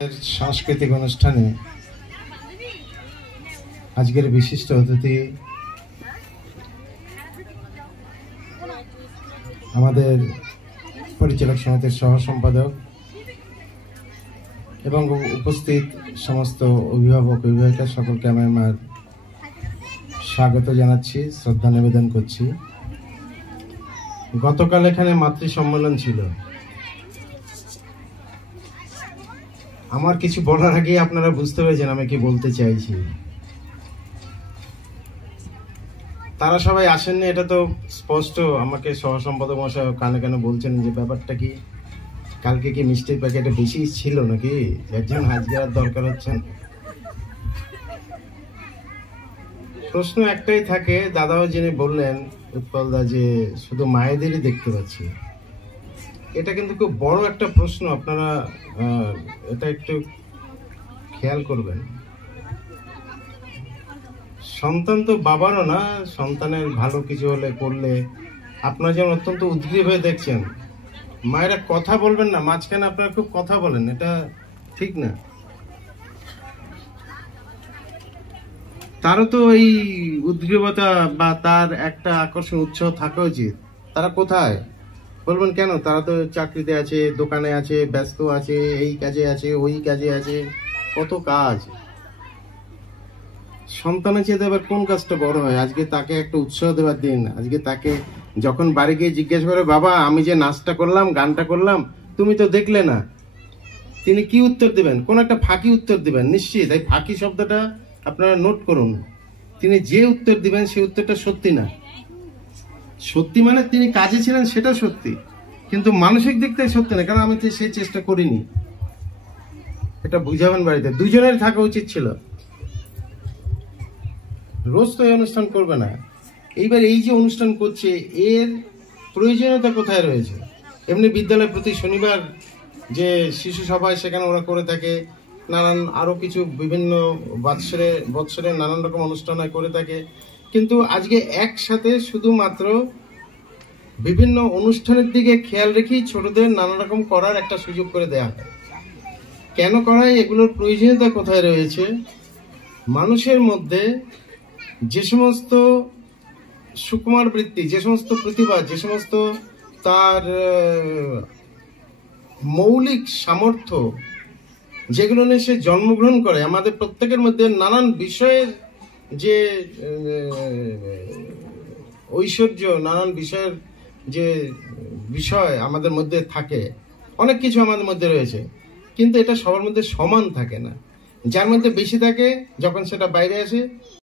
সাংস্কৃতিক অনুষ্ঠানে আজকের বিশিষ্ট অতিথি আমাদের পরিচালক সমিতির সহ সম্পাদক এবং উপস্থিত সমস্ত অভিভাবক অভিভাবিকা সকলকে আমি আমার স্বাগত জানাচ্ছি, শ্রদ্ধা নিবেদন করছি। গতকাল এখানে মাতৃ সম্মেলন ছিল। আমার কিছু বলার আগে আপনারা বুঝতে পেরেছেন আমি কি বলতে চাইছি। তারা সবাই আসেননি, এটা তো স্পষ্ট। আমাকে সহ সম্পাদক মশাই কানে কানে বলছেন যে ব্যাপারটা কি, কালকে কি মিষ্টির প্যাকেটে বেশি ছিল নাকি, একজন হাজগার দরকার হচ্ছেন। প্রশ্ন একটাই থাকে, দাদাও যিনি বললেন উৎপলদা, যে শুধু মায়েদেরই দেখতে পাচ্ছি। এটা কিন্তু খুব বড় একটা প্রশ্ন, আপনারা এটা একটু খেয়াল করবেন। সন্তান তো বাবারও না, সন্তানের ভালো কিছু হলে করলে আপনারা যেমন অত্যন্ত উদ্গ্রীব হয়ে দেখছেন, মায়েরা কথা বলবেন না, মাঝখানে আপনারা খুব কথা বলেন, এটা ঠিক না। তারও তো এই উদ্গ্রীবতা বা তার একটা আকর্ষণ উৎসাহ থাকা উচিত। তারা কোথায় বলবেন কেন? তারা তো চাকরিতে আছে, দোকানে আছে, ব্যস্ত আছে, এই কাজে আছে, ওই কাজে আছে, কত কাজ। সন্তানের চেয়ে এবার কোন কাজটা বড় হয়? আজকে তাকে একটা উৎসাহ দেওয়ার দিন। আজকে তাকে যখন বাড়ি গিয়ে জিজ্ঞেস করে, বাবা আমি যে নাচটা করলাম, গানটা করলাম, তুমি তো দেখলে না, তিনি কি উত্তর দিবেন? কোন একটা ফাঁকি উত্তর দিবেন নিশ্চিত। এই ফাঁকি শব্দটা আপনারা নোট করুন। তিনি যে উত্তর দিবেন সেই উত্তরটা সত্যি না। সত্যি মানে তিনি কাজে ছিলেন সেটা সত্যি, কিন্তু মানসিক দিক থেকে সত্যি না, কারণ আমি তো সেই চেষ্টা করিনি। এটা বুঝাবেন বাড়িতে, দুজনের থাকা উচিত ছিল। রোজ তো এই অনুষ্ঠান করবে না। এইবার এই যে অনুষ্ঠান করছে, এর প্রয়োজনীয়তা কোথায় রয়েছে? এমনি বিদ্যালয়ে প্রতি শনিবার যে শিশু সভায় সেখানে ওরা করে থাকে, নানান আরো কিছু বিভিন্ন বৎসরে নানান রকম অনুষ্ঠান করে থাকে, কিন্তু আজকে একসাথে শুধুমাত্র বিভিন্ন অনুষ্ঠানের দিকে খেয়াল রেখেই ছোটদের নানা রকম করার একটা সুযোগ করে দেয়া হয়। কেন করা হয়? এগুলোর প্রয়োজনীয়তা কোথায় রয়েছে? মানুষের মধ্যে যে সমস্ত সুকুমার বৃত্তি, যে সমস্ত প্রতিভা, যে সমস্ত তার মৌলিক সামর্থ্য, যেগুলো নিয়ে সে জন্মগ্রহণ করে, আমাদের প্রত্যেকের মধ্যে নানান বিষয়ের যে ঐশ্বর্য, নানান বিষয়ের যে বিষয় আমাদের মধ্যে থাকে, অনেক কিছু আমাদের মধ্যে রয়েছে, কিন্তু এটা সবার মধ্যে সমান থাকে না। যার মধ্যে বেশি থাকে, যখন সেটা বাইরে আসে